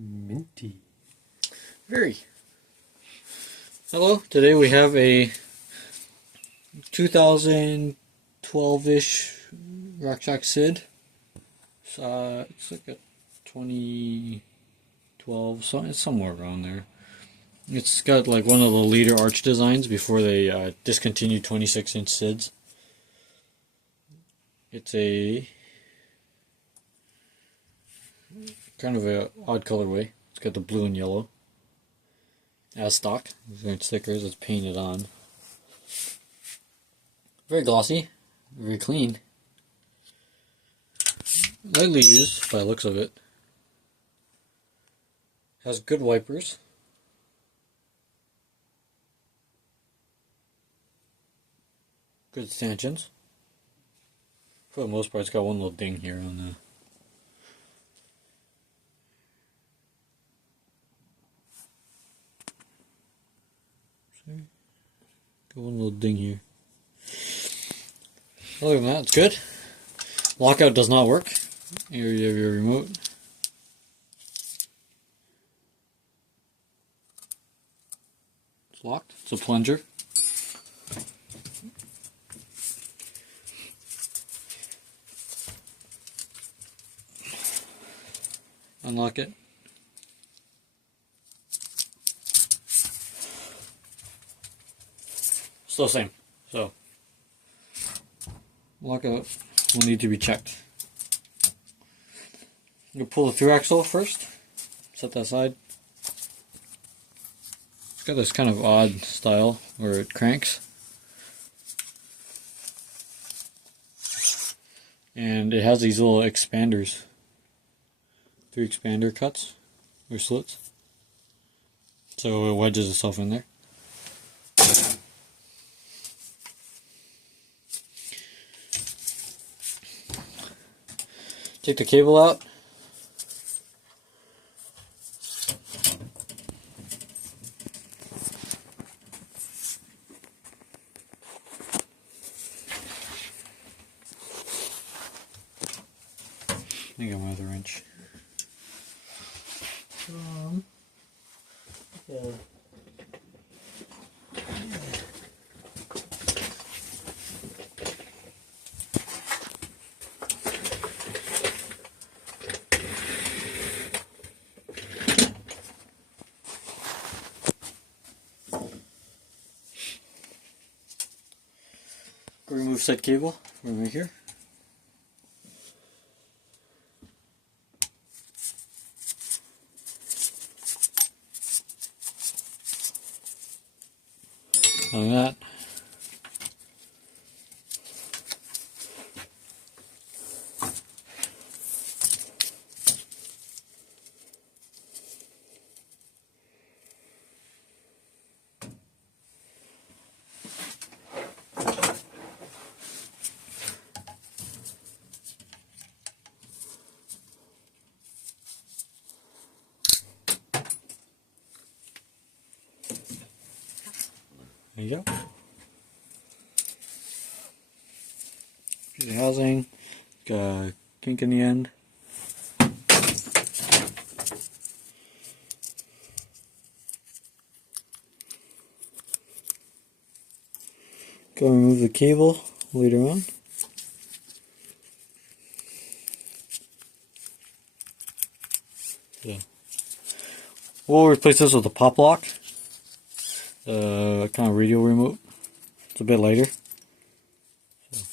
Minty. Very. Hello, today we have a 2012-ish RockShox SID. It's like a 2012, so it's somewhere around there. It's got like one of the leader arch designs before they discontinued 26-inch SIDs. It's a kind of a odd colorway. It's got the blue and yellow as stock. There's stickers. It's painted on. Very glossy, very clean. Lightly used by the looks of it. Has good wipers. Good stanchions. For the most part, it's got one little ding here on the. See? Got one little ding here. Other than that, it's good. Lockout does not work. Here you have your remote. It's locked. It's a plunger. Unlock it. Still the same. So, lockout will need to be checked. You pull the Thru-Axle first. Set that aside. It's got this kind of odd style where it cranks. And it has these little expanders. 3 expander cuts or slits, so it wedges itself in there. Take the cable out. I think I got my other wrench. Yeah. Remove said cable from right here. Like that. There you go. Piece of housing, got a kink in the end. Go remove the cable later on. So we'll replace this with a PopLoc. Kind of radio remote. It's a bit lighter. So,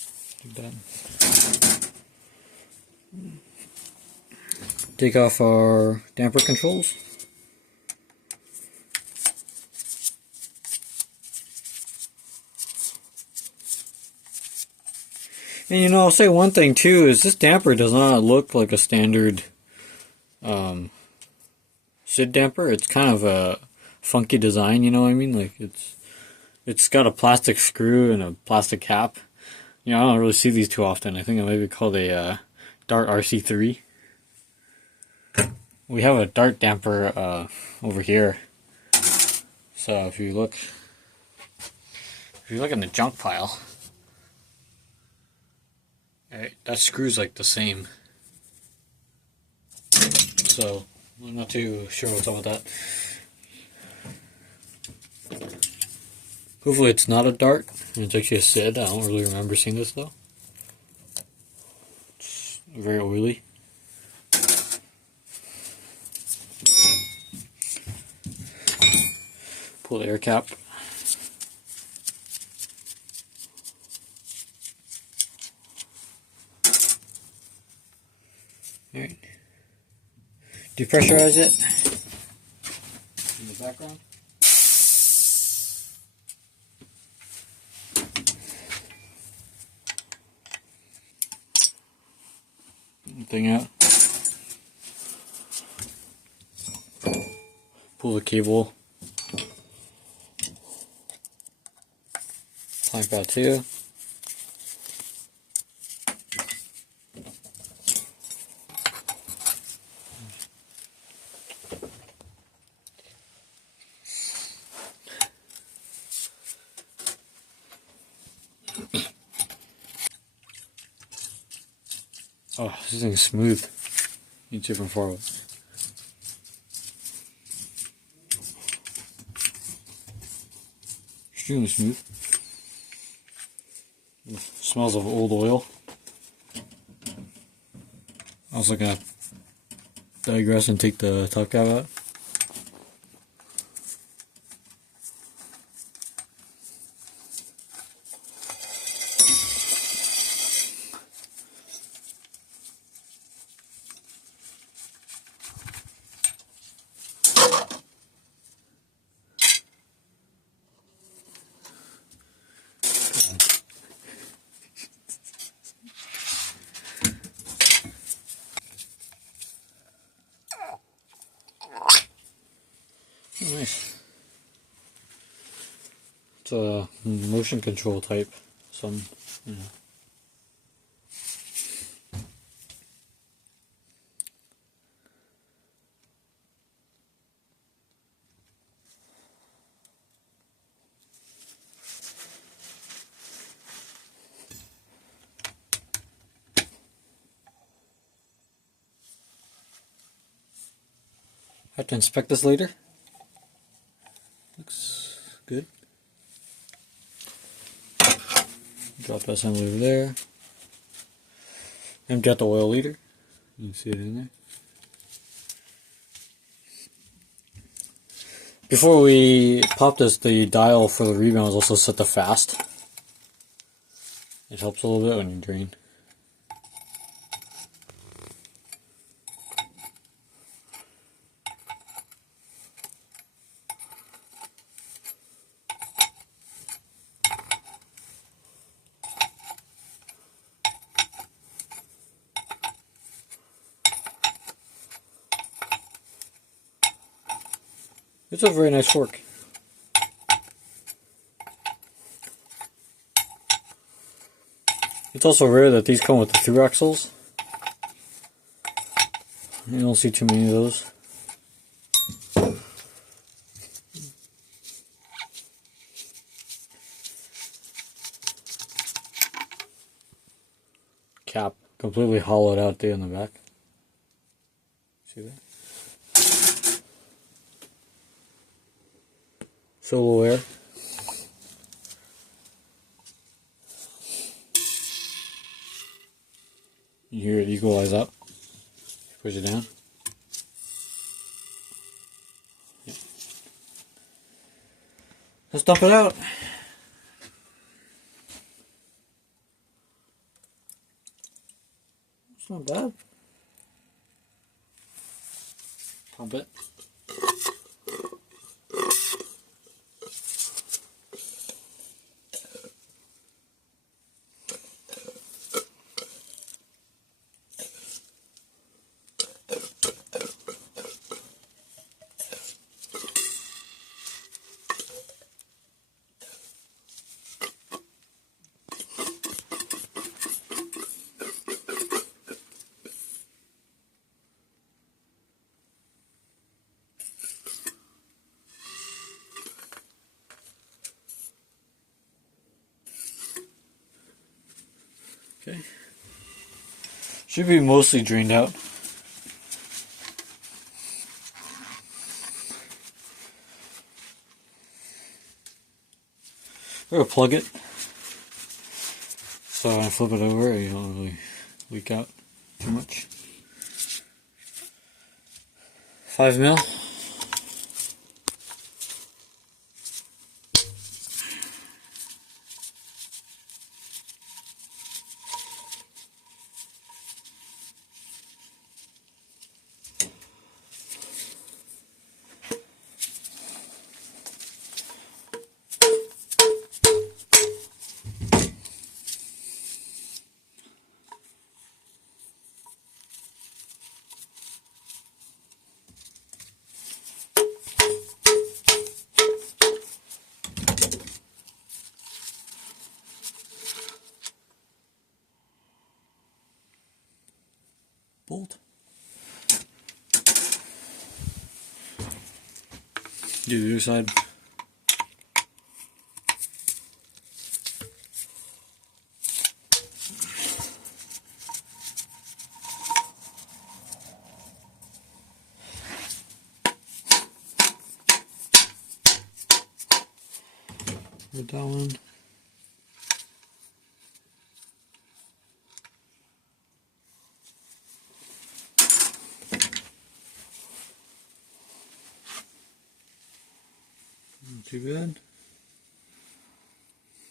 like that. Take off our damper controls. And you know, I'll say one thing too, is this damper does not look like a standard SID damper. It's kind of a funky design, you know what I mean? Like it's got a plastic screw and a plastic cap. You know, I don't really see these too often. I think it might be called a Dart RC3. We have a Dart damper over here. So if you look in the junk pile, right, that screw's like the same. So I'm not too sure what's up with that. Hopefully it's not a dart, and it's actually a SID. I don't really remember seeing this though. It's very oily. Pull the air cap. Alright. Depressurize it in the background. Thing out. Pull the cable. Clamp out too. Oh, this thing's smooth. You can see from far away. Extremely smooth. Smells of old oil. I was gonna digress and take the top cap out. Nice. It's a motion control type. Some, you know. I have to inspect this later. Looks good. Drop that assembly over there. Empty out the oil leader. You can see it in there. Before we pop this, the dial for the rebound is also set to fast. It helps a little bit when you drain. It's a very nice fork. It's also rare that these come with the Thru-Axles. You don't see too many of those. Cap completely hollowed out there in the back. See that? Solo air. You hear it equalize up. Push it down. Yeah. Let's dump it out. It's not bad. Pump it. Okay. Should be mostly drained out. We're gonna plug it. So when I flip it over, you don't really leak out too much. 5 mil. Bolt. Do the other side. Put that one. Not too bad.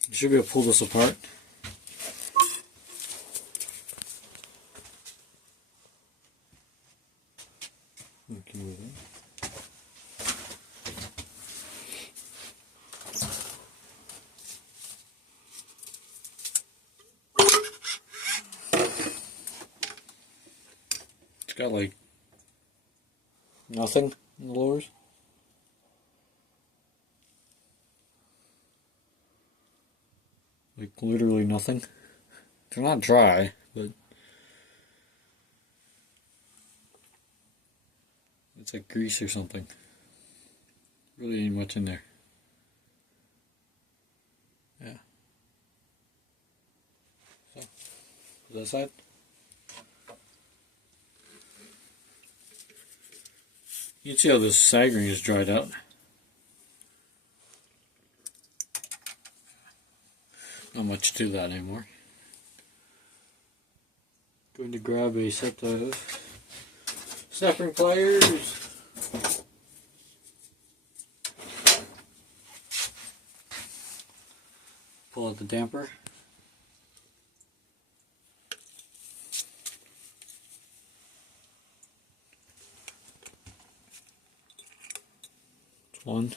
You should be able to pull this apart. We can move it. It's got like nothing in the lowers. Like literally nothing. They're not dry, but it's like grease or something. Really ain't much in there. Yeah. So, that side. You can see how this sag ring is dried out. Not much to that anymore. Going to grab a set of snap ring pliers. Pull out the damper. One.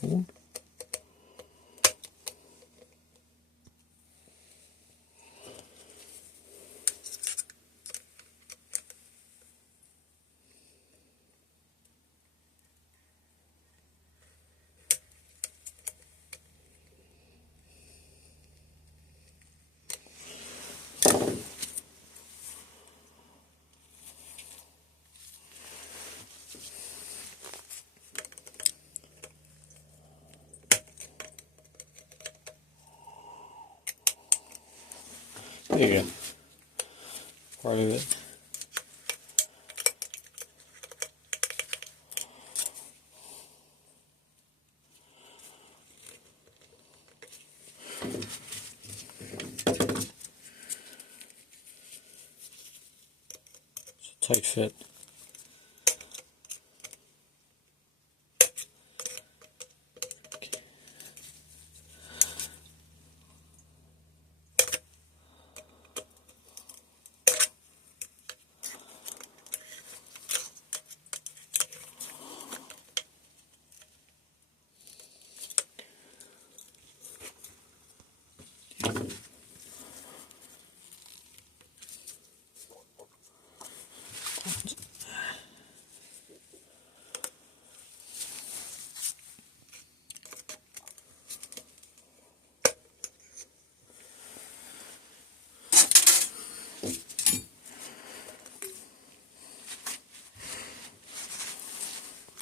Cool. There you go. Part of it. tight fit.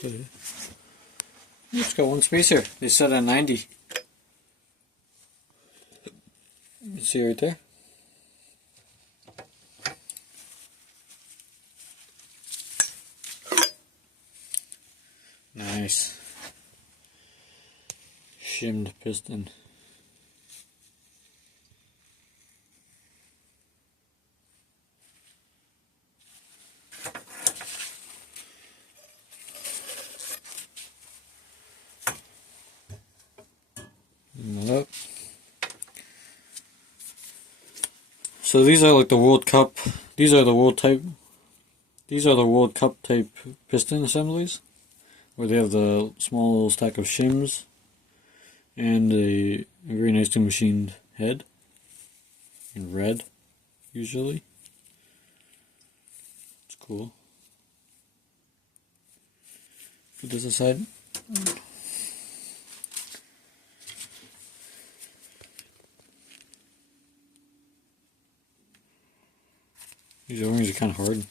Okay. It's got one spacer. They set at 90. You can see right there. Nice. Shimmed piston. Yep. So these are like the World Cup. These are the World Cup type piston assemblies, where they have the small stack of shims and a very nicely machined head in red, usually. It's cool. Put this aside. These O-rings are kind of hard.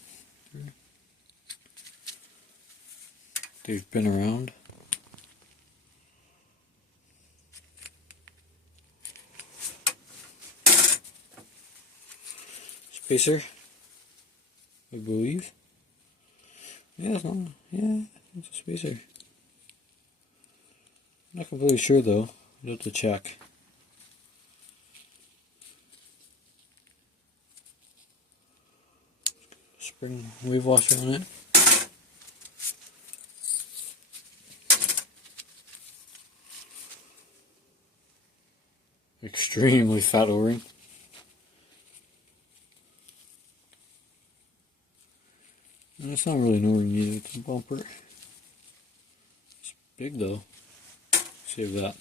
They've been around. Spacer, I believe. Yeah, it's not. Yeah, it's a spacer. I'm not completely sure though. I'll have to check. Spring wave washer on it. Extremely fat O-ring. And it's not really an O-ring either, it's a bumper. It's big though. Save that.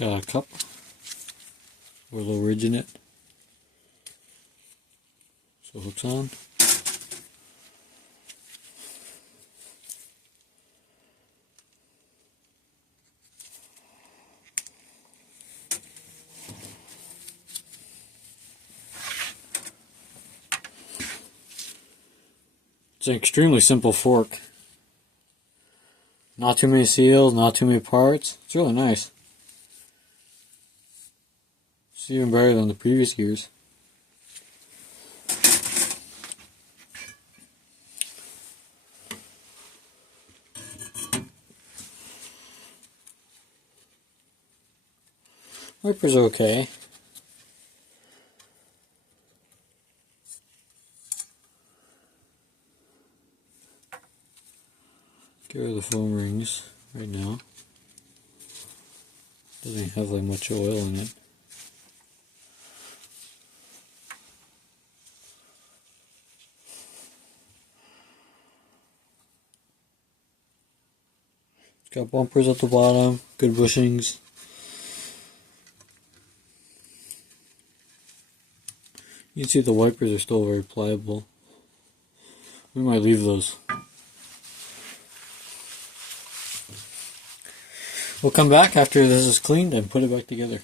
It's got a cup with a little ridge in it, so it hooks on. It's an extremely simple fork. Not too many seals, not too many parts. It's really nice. It's even better than the previous years. Wipers are okay. Get rid of the foam rings right now. Doesn't have like much oil in it. It's got bumpers at the bottom, good bushings. You can see the wipers are still very pliable. We might leave those. We'll come back after this is cleaned and put it back together.